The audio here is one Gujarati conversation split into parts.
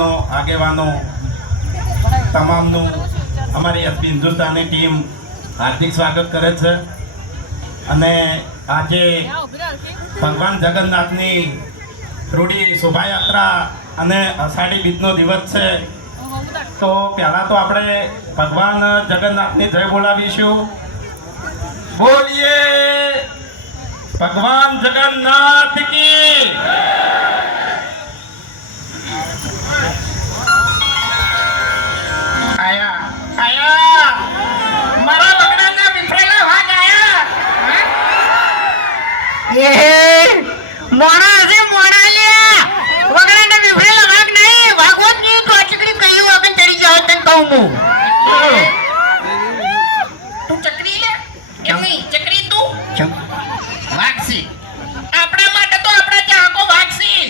યુવાનો આગેવાનો તમામનું અમારી એસપી હિન્દુસ્તાની ટીમ હાર્દિક સ્વાગત કરે છે અને આજે ભગવાન જગન્નાથની રૂડી શોભાયાત્રા અને અષાઢી બીજનો દિવસ છે. તો પહેલાં તો આપણે ભગવાન જગન્નાથની જય બોલાવીશું. બોલીએ ભગવાન જગન્નાથ કી. આયા આયા મારા લગડાના વિફરેલા ભાગ આયા. એ મોણા છે મોણા લ્યા વગડાના વિફરેલા ભાગ નહીં ભાગો જ નહીં તો ચકડી કયું આગળ ચડી જાવ તને કહું હું. તું ચકરી લે એમ નહીં ચકરી તું વાગસી આપણા માટે તો આપણા ચાહકો વાગસી.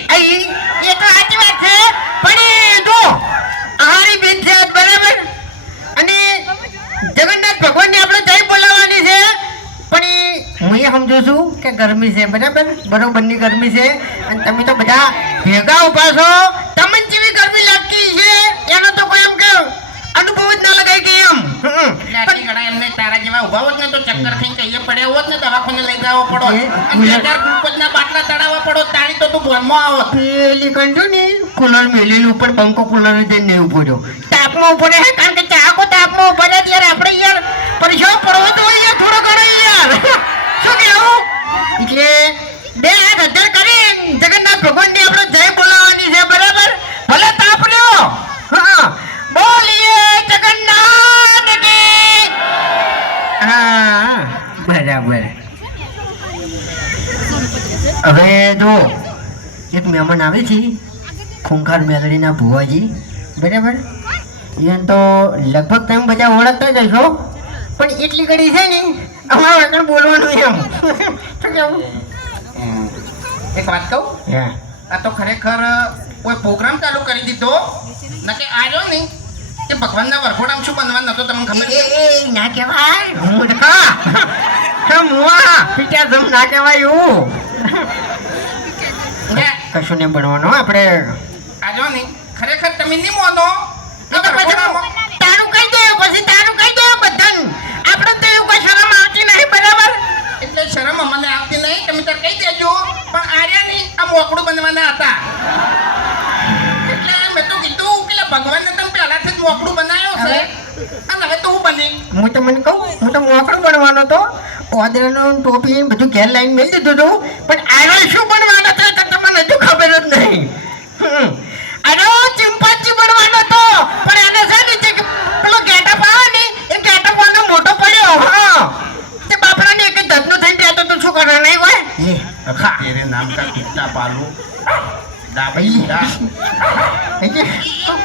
એ તો સાચી વાત છે પણ એ જો આહારી બેન છે બરાબર અને જગન્નાથ ભગવાનને આપણે જય બોલાવવાની છે પણ હું એ સમજુ છું કે ગરમી છે બરાબર બરોબરની ગરમી છે અને તમે તો બધા ભેગા ઉભા છો તમને જેવી ગરમી લાગતી છે એનો તો કોઈ એમ કે અનુભવ જ ના લગાય કે એમ. લાઠી ગળા એમને તારા જેવા ઉભા હોત ને તો ચક્કર ખાઈને કહીએ પડ્યા હોત ને દવાખાને લઈ જવો પડો અને 2 ગ્લુકોઝના બાટલા ચડાવવા પડો તાણી તો તું ભોનમાં આવત. પેલી કંજો ને કુલર મેલેલું ઉપર પંખો કુલર જઈને ઉભો રહ્યો તાપમાં ઉભો રહે કારણ કે ચાકો તાપમાં ઉભો રહે ત્યારે આપણે યાર પરેશાન પડવો તો યાર થોડો ઘણો યાર શું કેવું એટલે બે હાથ અધ્ધર કરી જગન્નાથ ભગવાનની આપણે જય બોલાવવાની છે બરાબર ભલે તાપ રહ્યો હા બોલીએ જગન્નાથ કી. હા બરાબર. હવે જો એક મહેમાન આવે છે ખૂંખાર મેલડીના ભુવાજી બરાબર એને તો લગભગ તમે બધા ઓળખતા જ હશો પણ એટલી ઘડી છે ને અમારે આગળ બોલવાનું એમ શું કેવું. એક વાત કહું હા આ તો ખરેખર કોઈ પ્રોગ્રામ ચાલુ કરી દીધો નકે આવ્યો ને કે ભગવાનના વરઘોડામાં શું બનવાનું નતો તમને ખબર છે? એ ના કહેવાય મૂર્ખા મુવા પીટા જમ ના કહેવાય એવું ને કશું નહીં બનવાનું આપણે આજો ને ખરેખર તમે નહીં મોનો તો પછી તારું કહી દે પછી તારું કહી દે બધાને આપણે તો એવું કોઈ શરમ આવતી નહીં બરાબર. એટલે શરમ અમને આવતી નહીં તમે તો કહી દેજો પણ આર્યા નહીં આ મોકળું બનવાના હતા એટલે મેં તો કીધું કે ભગવાનને તમે પહેલાથી જ મોકળું બનાવ્યો છે અને હવે તો હું બની હું તો મને કહું હું તો મોકળો બનવાનો તો ઓદરાનું ટોપી બધું ઘેર લાઈન મેળ દીધું હતું પણ આનો શું બનવાનો છે તો તમને હજુ ખબર જ નહીં. આનો ચિંપાંજી બનવાનો તો પણ એને છે ને જે પેલો ગેટઅપ આવે ને એ ગેટઅપ વાળો મોટો પડ્યો હા તે બાપરાને એક ધતનો થઈને રહેતો તો શું કરવાનું નહીં હોય અખા તેરે નામ કા કિસ્સા પાલુ ડાબઈ ડા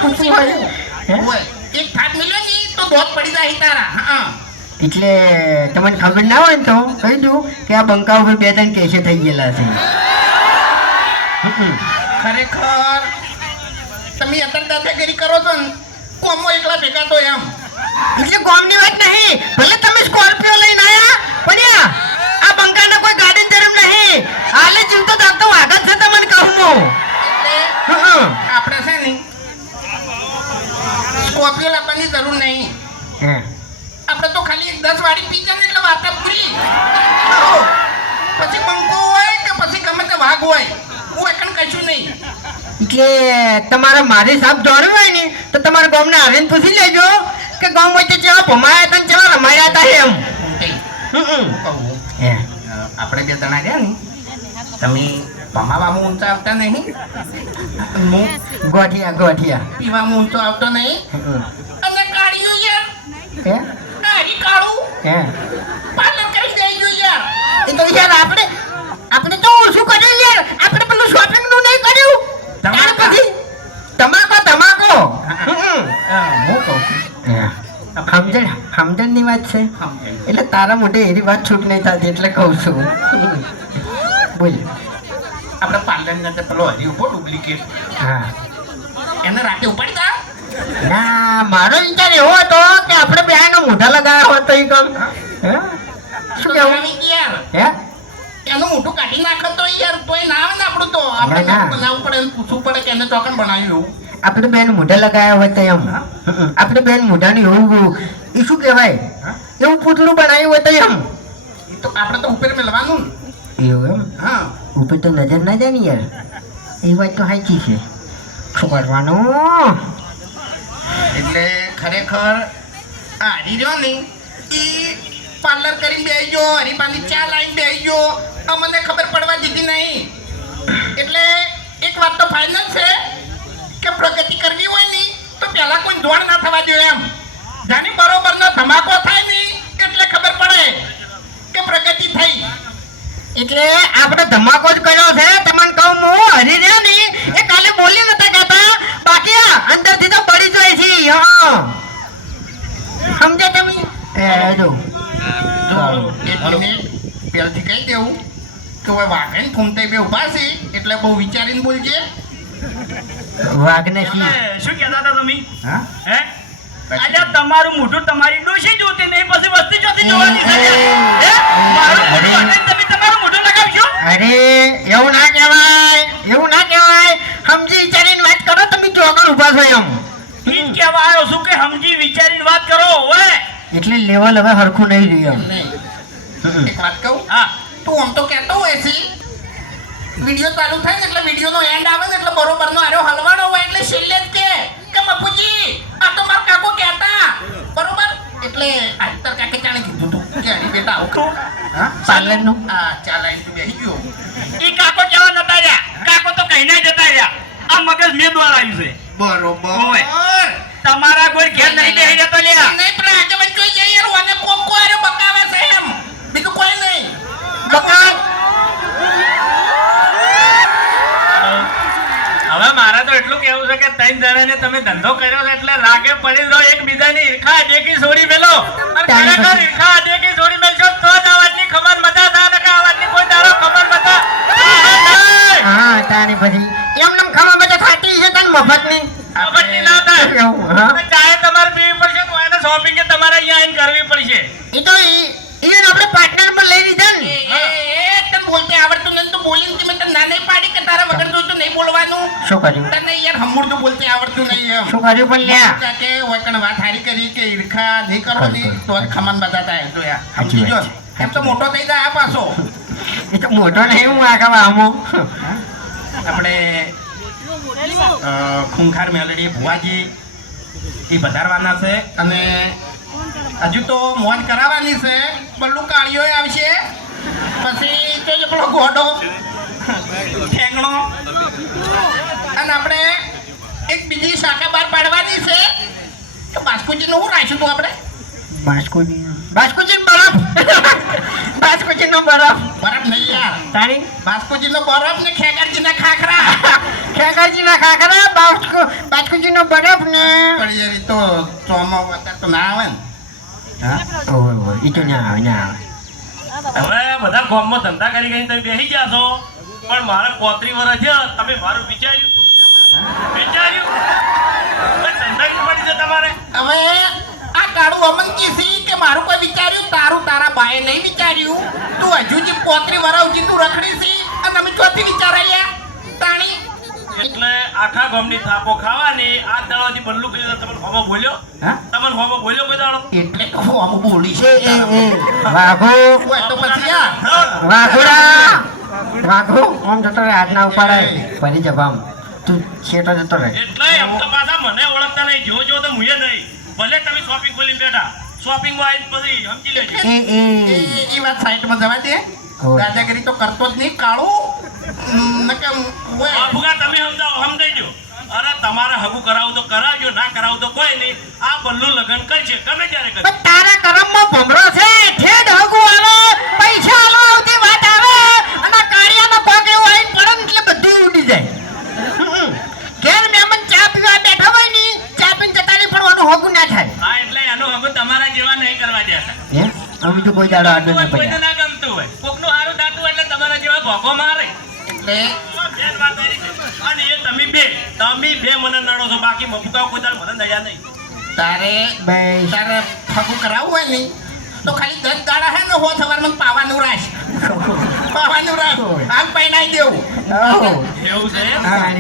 ખુશી હોય ઓય એક થાક મિલ્યો ની તો દોત પડી જાય તારા હા એટલે તમને ખબર ના હોય ને તો કહી દઉં કે આ બંકા ઉપર 2-3 કેસે થઈ ગયેલા છે. ખરેખર તમે અત્યારે દાદાગીરી કરો છો ને કોમો એકલા ભેગા તો એમ એટલે કોમની વાત નહીં ભલે તમે સ્કોર્પિયો લઈને આયા પણ આ બંકાના કોઈ ગાર્ડન ધરમ નહીં હાલે જીવતો દાખતો વાગત છે તમને કહું હું. એટલે આપણે છે ને સ્કોર્પિયો લાવવાની જરૂર નહીં આપણે તો ખાલી 10 વાળી પી જાય ને એટલે વાત પૂરી પછી બંકો હોય કે પછી ગમે તે વાઘ હોય હું એકન કશું નહીં. એટલે તમારે મારી સાહેબ દોડવું હોય ને તો તમારા ગામના આવીને પૂછી લેજો કે ગામ વચ્ચે જેવા ભમાયા હતા ને જેવા રમાયા હતા એમ. આપણે બે જણા રહ્યા ને તમે ભમાવામાં ઊંચા આવતા નહીં હું ગોઠિયા પીવામાં ઊંચો આવતો નહીં અને કાઢ્યું યાર હે કાઢી કાઢું હે પાર્લર કરી દઈ જો યાર એ તો યાર આપણે તો ઓછું કર્યું યાર આપણે પેલું શોપિંગ નું નહીં કર્યું ત્યાર પછી તમાકો હું કહું સમજણ ની વાત છે એટલે તારા મોઢે એની વાત છૂટ નહીં થતી એટલે કહું છું બોલ આપણે પાર્લર ને પેલો હજી ઉભો ડુપ્લિકેટ હા એને રાતે ઉપાડી દા ના મારો વિચાર એવો હતો કે આપણે બેનો મોઢા લગાવ્યા હોત તો એ કામ શું કેવું યાર હે એનું મોઢું કાઢી નાખે તો યાર તોય ના આવે ને આપણું તો આપણે બનાવવું પડે પૂછવું પડે કે એને ચોકન બનાવ્યું આપણે બેન મોઢા લગાયા હોય તો એમ આપણે બેન મોઢાને એવું એ શું કહેવાય એવું પૂતળું બનાવ્યું હોય તો એમ એ તો આપણે તો ઉપર મેળવાનું એવું એમ હા ઉપર તો નજર ના જાય ને યાર એ વાત તો સાચી છે શું કરવાનું એટલે ખરેખર આ હરી રહ્યો ને એ પાર્લર કરીને બેસી ગયો હરીપાની ચા લાઈને બેસી ગયો અમને ખબર પડવા દીધી નહીં એટલે એક વાત તો ફાઇનલ છે કે પ્રગતિ કરવી હોય ને તો પહેલા કોઈ દોડ ના થવા જોઈએ એમ જાની બરોબરનો ધમાકો થાય ને એટલે ખબર પડે કે પ્રગતિ થઈ એટલે આપણે ધમાકો જ કર્યો છે તમને કહું હું હરી રહ્યો ને એ કાલે બોલી નતા કહેતા બાકી આ અંદરથી તો પડી જાય છે હા સમજે તમે એ જો એક મિનિટ પહેલથી કહી દેવું કે હવે વાઘણ ફૂમતાઈ બે ઊભા છે એટલે બહુ વિચારીને બોલજે વાઘને એટલે શું કહેતા હતા તમે હા હે આજે તમારું મોઢું તમારી ડોશી જોતી નહીં પછી વસ્તી જોતી જોવાની છે હે મારું મોઢું અને તમે તમારું મોઢું લગાવશો અરે એવું ના કહેવાય સમજી વિચારીને વાત કરો તમે ચોગર ઊભા છો એમ ઈ જ કહેવા આવ્યો છું કે સમજી વિચારીને વાત કરો ઓય એટલે લેવલ હવે હરખું નહીં રહ્યું નહીં એક વાત કહું હા તું આમ તો કહેતો હોય છે વિડીયો ચાલુ થાય ને એટલે વિડીયોનો એન્ડ આવે ને એટલે બરોબરનો આર્યો હલવાડો હોય એટલે છેલ્લે જ કે મપુજી આ તો મારા કાકો કહેતા બરોબર એટલે આસ્તર કાકે જાણે કીધું તું કે હરી બેટા આવું હા પાર્લરનું આ ચા લાઈન બેસી ગયો ઈ કાકો કેવા નતા રહ્યા કાકો તો કહીને જતા રહ્યા આ મગજ મેં દ્વારા આવ્યું છે બરોબર ઓય. તમારા કોઈ ઘેર નહીં બેહી જતો લ્યા નહીં પણ આજે વચ્ચે જઈએ યાર ઓને કોકો આર્યો બકાવે છે એમ બીજું કોઈ નહીં બકા હવે મારે તો એટલું કેવું છે કે ત્રણ જણાને તમે ધંધો કર્યો છે એટલે રાગે પડી રહો એકબીજાની ઈર્ખા અડેકી છોડી મેલો અને ખરેખર ઈર્ખા અડેકી છોડી મેલશો તો જ આ વાતની ખબર મજા થાય ને કે આ વાતની કોઈ દારો ખબર મજા હા તારી પછી એમને ખબર બધા ખાતી છે તને મફતની ખબરની ના થાય એવું, હા. અને ચાહે તમારે પીવી પડશે તો એને શોપિંગ તમારે અહીંયા આવીને કરવી પડશે એ તો ઈ આપણે પાર્ટનર પર લઈ લીધા ને એ તને બોલતે આવડતું નથી તો બોલીને તમે તને ના નહીં પાડી કે તારા વગર જોઈતું નહીં બોલવાનું શું કર્યું તને યાર હમુરતું બોલતે આવડતું નહીં એમ શું કર્યું પણ લ્યા કે વકણ વાત હારી કરી કે ઈર્ખા નહીં કરો ની તો જ ખમાન બતાતા હે તો યાર સાચી સમજી જો વાત છે. એમ તો મોટો થઈ જાય આ પાછો એ તો મોટો નહીં હું આગળ આમો આપણે ખૂંખાર મેલડી ભુવાજી એ વધારવાના છે અને હજુ તો મોજ કરાવવાની છે બલ્લુ કાળીઓ આવશે પછી જોઈએ પેલો ગોડો ઠેંગણો અને આપણે એક બીજી શાખા બહાર પાડવાની છે કે બાસ્કુજીનું શું રાખ્યું તું આપણે બાસ્કુજી બરફ બાસ્કુજીનો બરફ બરફ નહીં યાર તારી બાસ્કુજીનો બરફ ને ખેગારજીના ખાખરા ખેગાજીના ખાખરા બાસ્કુજીનો બરફ ને પણ યાર એ તો ચોમા વગર તો ના આવે ને ઓય એ તો ના આવે હવે બધા ગામમાં ધંધા કરી કરીને તમે બેસી ગયા છો પણ મારે 35 વર્ષ છે તમે મારું વિચાર્યું ધંધા નહીં પડી છે તમારે હવે આ કાળું અમન કીધી કે મારું કોઈ વિચાર્યું તારું તારા બાએ નહીં વિચાર્યું તું હજુ જે 35 વર્ષ સુધી તું રખડી છી અને અમે ચોથી વિચારાયા તાણી એટલે આખા ગામની થાપો ખાવાની આ દાડાથી બલ્લુ કરી તમને હોમો બોલ્યો હા તમને હોમો બોલ્યો કોઈ દાડો એટલે તો હું આમ બોલી છે વાઘો ઓય તો પછી યાર વાઘોડા વાઘો આમ જતો રહે આજના ઉપાડાય ફરી જવામ તું છેટો જતો રહે એટલે એમ તો પાછા મને ઓળખતા નહીં જો તો મુએ નહીં ભલે તમે શોપિંગ ખોલીને બેઠા શોપિંગ માં આવીને પછી સમજી લેજો એ વાત સાઈડમાં જવા દે દાદાગીરી તો કરતો જ નહીં કાળું નકે ઓય બાપુકા તમે સમજાઈ દો અરે તમારે હગું કરાવું તો કરાવજો ના કરાવું તો કોઈ નહીં આ બલ્લુ લગન કરશે ગમે ત્યારે કરશે પણ તારા કરમમાં ભમરો છે ઠેડ હગુ આવે પૈસા આલો આવતી વાત આવે અને કાળિયાનો પગ એવો આવીને પડે ને એટલે બધું ઉડી જાય ઘેર મહેમાન ચા પીવા બેઠા હોય ને ચા પીને જતા નહીં પણ ઓનું હગું ના થાય હા એટલે એનું હગું તમારા જેવા નહીં કરવા દેતા હે અમે તો કોઈ દાડો આડો નહીં કોઈને પડ્યા ના ગમતું હોય કોકનું હારું થતું હોય એટલે તમારા જેવા ભોગો મારે એટલે બેન વાત કરી છે. અને એ તમે બે મને નડો છો બાકી મફુકા કોઈ તાર મને નડ્યા નહીં તારે બસ. તારે ફગું કરાવવું હોય ને તો ખાલી 10 દાડા હે ને હો સવારમાં પાવાનું રાખ હાલ પૈણાઈ દેવું ઓહો એવું છે હા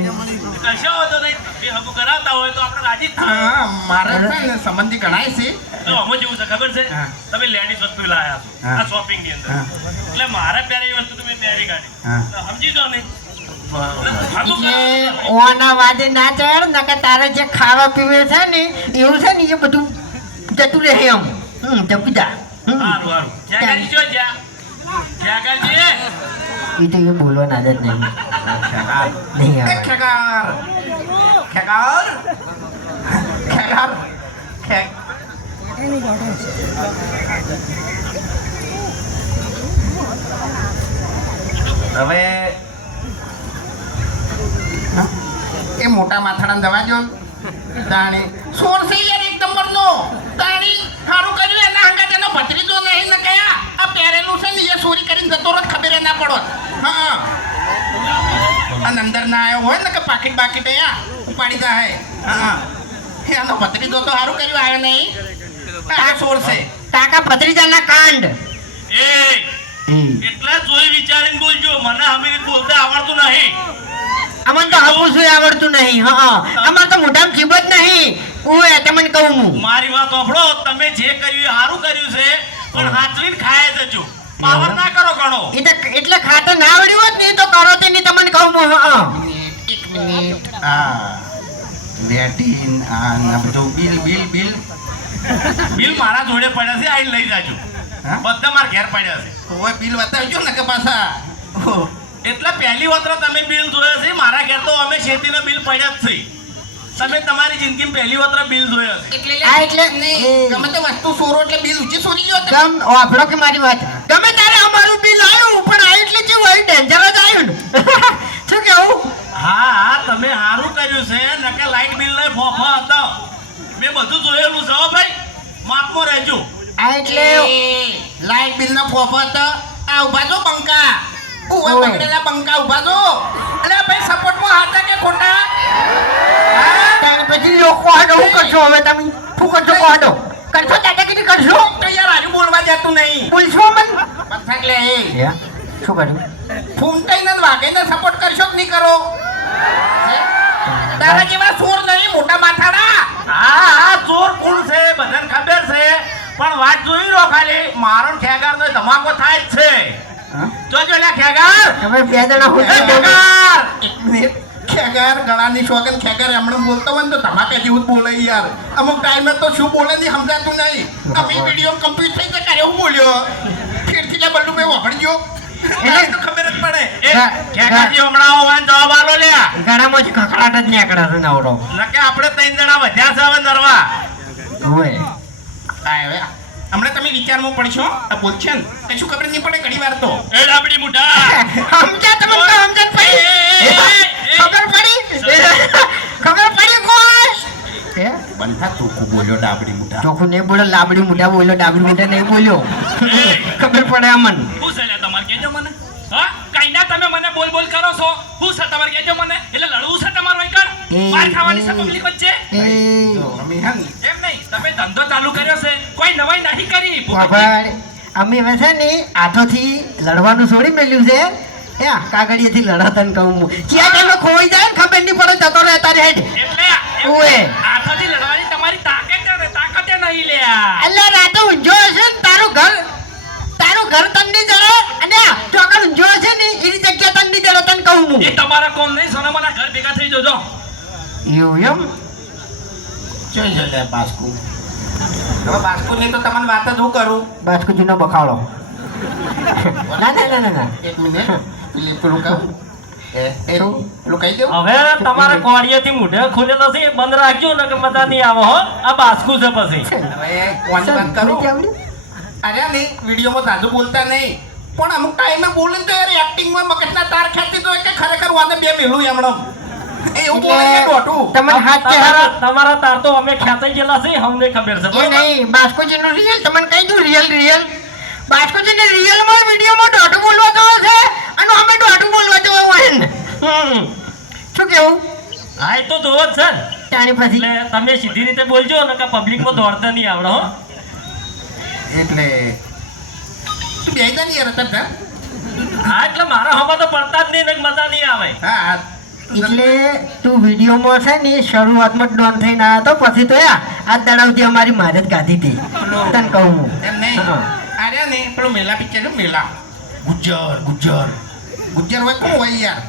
કશો વાંધો નહીં એ હગું કરાવતા હોય તો આપણે રાજી જ છીએ. હા મારે છે ને સંબંધી ગણાય છે જો આમાં જેવું છે ખબર છે હા. તમે લેડીઝ વસ્તુ લાયા છો હા. આ શોપિંગ ની અંદર હા. એટલે મારે પહેરે એ વસ્તુ તમે પહેરી કાઢી હા. તો સમજી જો ને હગું એટલે કરાવતા. ઓના વાદે ના ચડ નકર તારે જે ખાવા પીવે છે ને એવું છે ને એ બધું જતું રહે એમ જપી જા હારું હારું જ્યાં ગાડી જો જ્યાં ગાડી એ તો એ બોલવા આદત નહીં નહીં આવે ખેગાર ખેગાર ખેગાર ખેગ હવે એ મોટા માથાડા દવા જો તાણી સોર છે યાર એક નંબરનો તાણી સારું કર્યું એના હંગા તેનો ભત્રીજો નહીં ને કયા આ પહેરેલું છે ને એ ચોરી કરીને જતો રોજ ખબર ના પડો હા અને અંદર ના આવ્યો હોય ને કે પાકીટ બાકીટ અહીંયા ઉપાડી જાય હા એનો ભત્રીજો તો સારું કર્યું આવ્યો નહીં આ સોર છે કાકા ભત્રીજાના કાંડ એ એટલા જોઈ વિચારીને બોલજો મને હમીરી બોલતા આવડતું નહીં અમને તો આવું શું આવડતું નહીં હા અમારે તો મોઢામાં જીભ જ નહીં ઓય તમને કહું હું મારી વાત સાંભળો તમે જે કર્યું એ સારું કર્યું છે પણ હાચવીને ખાય જજો પાવર ના કરો ઘણો એ તો એટલે ખાતર ના આવડ્યું હોત ને એ તો કરો તે નહીં તમને કહું હું હા એક મિનિટ આ લેટીન આ ને બધું બિલ બિલ બિલ બિલ મારા જોડે પડ્યા છે આઈને લઈ જાજો હા? બધા મારા ઘેર પડ્યા છે ઓય બિલ બતાવજો ને કે પાછા ઓહ, એટલે પહેલી વખત તમે બિલ જોયા છે મારા ઘેર તો અમે શેતીના બિલ પડ્યા જ છે તમે તમારી જિંદગીમાં પહેલી વખત બિલ જોયા છે આ એટલે ગમે તે વસ્તુ સોરો એટલે બિલ ઊંચી સોરી લ્યો તમે. ગમ વાપરો કે મારી વાત ગમે તારે અમારું બિલ આવ્યું પણ આવ્યું એટલે કેવું આવ્યું ડેન્જર જ આવ્યું ને શું કેવું હા હા તમે સારું કર્યું છે નકે લાઈટ બિલ ને ફોફા હતા મેં બધું જોયેલું છે હો ભાઈ માપમાં રહેજો આ એટલે લાઈટ બિલ ના ફોફત આ ઉભા છો પંખા ઉભા ઓય. પકડેલા પંખા ઉભા છો અરે ભાઈ સપોર્ટ માં હાથા કે ખોટા હા? ત્યાર પછી લોકો હાડો શું કરશો હવે તમે શું કરશો હાડો કરશો દાદાગીરી કરશો તો યાર આજુ બોલવા જતું નહીં બોલશો મન પથક લે શું કર્યું ફૂમતાઈને ને વાઘેને સપોર્ટ કરશો કે નહીં કરો હે? તારા જેવા ચોર નહીં મોટા માથાડા હા હા ચોર કોણ છે બધાને ખબર છે પણ વાત જોઈ લો ખાલી મારો ને ખેગાર નો ધમાકો થાય જ છે જોજો લે ખેગાર તમે બે જણા એ હું ખેગાર એક મિનિટ ખેગાર ગળાની શોગન ખેગાર એમણે બોલતો હોય ને તો ધમાકા જેવું જ બોલે યાર અમુક ટાઈમે તો શું બોલે નહીં સમજાતું નહીં અમે વિડીયો કમ્પ્લીટ થઈ જાય હું બોલ્યો ફેરથી લે બલ્લુ ભાઈ વાપરજો એને તો ખબર જ પડે એ ખેગારજી હમણાં આવવાનો જવાબ આલો લે ગળામાં જ ખખડાટ જ નીકળે છે નવરો નકે આપણે ત્રણ જણા વધ્યા છે હવે નરવા હોય આ હવે હમણાં તમે વિચારમાં પડશો આ બોલ છે ને કશું ખબર નહીં પડે ઘણી વાર તો એ ડાબડી મુઠા સમજ્યા તમને તો સમજણ પડી ખબર પડી ખબર પડી કોઈ હે બંધા ચોખ્ખું બોલ્યો ડાબડી મુઠા ચોખ્ખું નહીં બોલ્યો લાબડી મોઢા બોલ્યો ડાબડી મોઢા નહીં બોલ્યો ખબર પડે અમન શું છે લે તમારે કહેજો મને હા કઈ ના તમે મને બોલ બોલ કરો છો શું છે તમારે કહેજો મને એટલે લડવું છે તમારું એકર માર ખાવાની છે પબ્લિક વચ્ચે એ અમે હે ને એમ નહીં તમે ધંધો ચાલુ કર્યો છે કોઈ નવાઈ નહીં કરી બાબા અમે હવે છે ને હાથોથી લડવાનું છોડી મેલ્યું છે એ કાગળિયેથી લડતા ને કહું હું ક્યાં ટાઈમે ખોઈ જાય ને ખબર નહીં પડે જતો રહે તારે હેડ એટલે ઓએ હાથોથી લડવાની તમારી તાકાતે નહીં લ્યા એટલે રાતે ઊંઝો હશે ને તારું ઘર તંડી જડે અને ચોકડ ઊંઝો હશે ને એની જગ્યા તંડી જડે તને કહું હું એ તમારા કોમ નહીં સોનામાના ઘર ભેગા થઈ જજો એવું એમ જોઈ જશે બાસ્કુ હવે બાસ્કુ ની તો તમને વાત જ હું કરું બાસ્કુજીનો બખાડો ના ના ના ના ના એક મિનિટ પેલું કહું પેલું કહી દઉં હવે તમારા કોડિયાથી મોઢે ખુલેલો છે એ બંધ રાખજો ને કે મજા નહીં આવો હો આ બાસ્કુ છે પછી હવે કોની વાત કરું અરે નહીં વિડીયોમાં સાદું બોલતા નહીં પણ અમુક ટાઈમે બોલે તો યાર એક્ટિંગમાં મગજના તાર ખેંચી તો કે ખરેખર વાદે બે મેલું એમણો એવું બોલે કે દોઢું તમને હાથ ચહેરા તમારા તાર તો અમે ખેંચાઈ ગયેલા છે અમને ખબર છે એ નહીં બાસ્કોજીનું રિયલ તમને કહી દઉં રિયલ બાસ્કોજીને રિયલમાં વિડીયોમાં દોઢું બોલવા તો છે અને અમે દોઢું બોલવા તો હોય ને શું કેવું હા એ તો જોવો જ છે ને. તારી પછી એટલે તમે સીધી રીતે બોલજો ને કે પબ્લિકમાં દોડતા નહીં આવડે હો એટલે તું બેસી જા ને યાર અત્યારે હા એટલે મારા હવા તો પડતા જ નહીં ને મજા નહીં આવે હા એટલે તું વિડીયોમાં છે ને શરૂઆતમાં ડોન થઈને આવ્યો તો પછી તો આ દડાવથી અમારી મારે જ ગાધી હતી તને કહું હું. એમ નહીં હા. આર્યા ને પેલું મેલા પિક્ચર છે મેલા ગુજ્જર હોય કોણ હોય યાર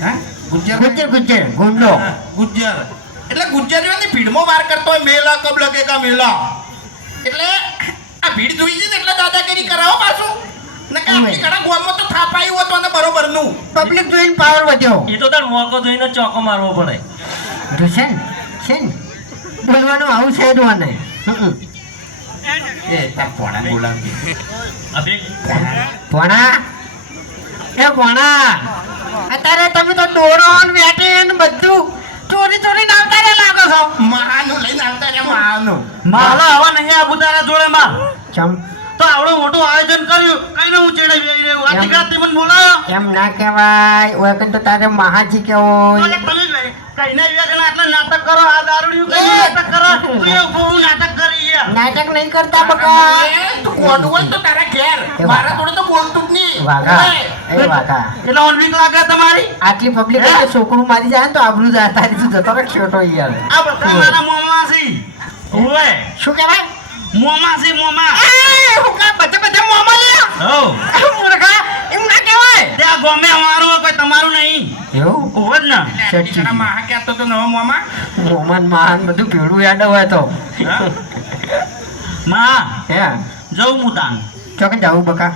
હા ગુજ્જર હોય? ગુજર ગુજર ગુંડો હા, ગુજ્જર એટલે ગુજ્જરીઓની ભીડમાં વાર કરતો હોય મેલા કબ લગેગા મેલા એટલે આ ભીડ જોઈ છે ને એટલે દાદાગીરી કરાવો પાછું ને કે આપણી કડા ગોળમાં તો થાપ આવ્યું હતું અને બરોબરનું પબ્લિક જોઈને પાવર વધ્યો. એ તો તાર મોકો જોઈને ચોકો મારવો પડે. રોશન છે ને બોલવાનું આવું છે જ મને. એ તાર પોણા બોલાવતી અભી ભણા એ ભણા અત્યારે તમે તો દોરો ને બેટી ને બધું ચોરી ચોરી નાખતા રહ્યા લાગો છો. મહાનું લઈને આવતા રહ્યા મહાનું માલા હવા નહીં આબુ તારા જોડે માં ચમ તો આવડું મોટું આયોજન કર્યું કઈને હું ચેડાઈ આવી રહ્યું આ દીકરા મને બોલાયો એમ ના કહેવાય ઓય તો તારે મહાજી કેવો તમે કઈને આવ્યા આટલા નાટક કરો આ દારૂડિયું કઈ નાટક કરો તું એ બહુ નાટક કરી યાર નાટક નહીં કરતા બકા. તું ખોટું હોય તો તારા ઘેર મારા જોડે તો બોલતું જ નહીં વાઘા એ વાઘા એટલે ઓનવીક લાગે તમારી આટલી પબ્લિક છોકરું મારી જાય ને તો આબરૂ જાય તારી તું જતો રહે છોટો યાર. આ બધા મારા મોમાસી ઓય શું કહેવાય મોમાસી મોમા હું કા બધે બધે મોમાં લ્યા હો મૂર્ખા એમ ના કહેવાય. તે આ ગોમે અમારું કોઈ તમારું નહીં એવું ઓય જ ને દીકરા મહા કહેતો તો નવો મોમાં મોમાન મહાન બધું ભેળું યાદ હોય તો માં હે જવું હું તાન ચોકે જાવું બકા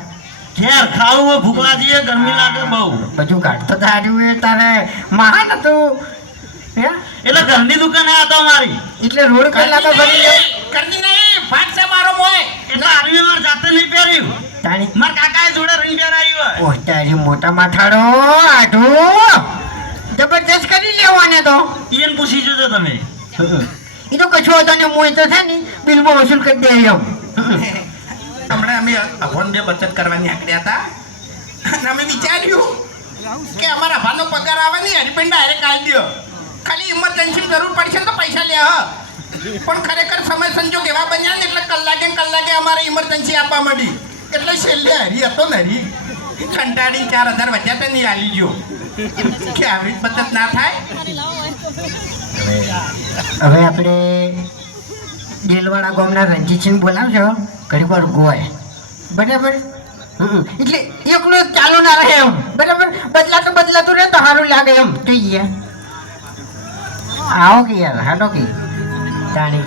ઘેર ખાવું હોય ભૂખ લાગી છે ગરમી લાગે બહુ બધું કાઢતો તાર્યું એ તારે મહાન હતું હે એટલે ઘરની દુકાને આ તો અમારી એટલે રોડ પેલા તો ભરી કરતી નહીં ભાગ છે મારો મોય એટલે આરવી માર જાતે નહીં પહેર્યું તાણી માર કાકાએ જોડે રંગ પહેરાયું હોય ઓહ તારી મોટા માથાડો આઢું જબરજસ્ત કરી લેવાને તો એને પૂછી જોજો તમે એ તો કશું હતો ને હું એ તો છે ને બિલમાં વસૂલ કરી દે એમ હમણાં અમે અભોન બે બચત કરવાની આંકડ્યા હતા અને અમે વિચાર્યું કે અમારા ભાનો પગાર આવે ને હરિપેન ડાયરેક્ટ આવી દો ખાલી ઇમરજન્સી જરૂર પડશે ને તો પૈસા લે પણ ખરેખર સમય સંજોગ એવા બન્યા ને એટલે કલાકે અમારે ઇમરજન્સી આપવા માંડી એટલે છેલ્લે હરી હતો ને હરી કંટાળી 4000 વધ્યા તો નહીં આલી ગયો કે આવી બચત ના થાય હવે આપણે ડેલવાડા ગામના રણજીતસિંહ બોલાવજો ઘણી વાર ગોય બરાબર એટલે એકલો એક ચાલુ ના રહે એમ બરાબર બદલાતું રહે તો સારું લાગે એમ જોઈએ આવો કે યાર હાડો કે તાણી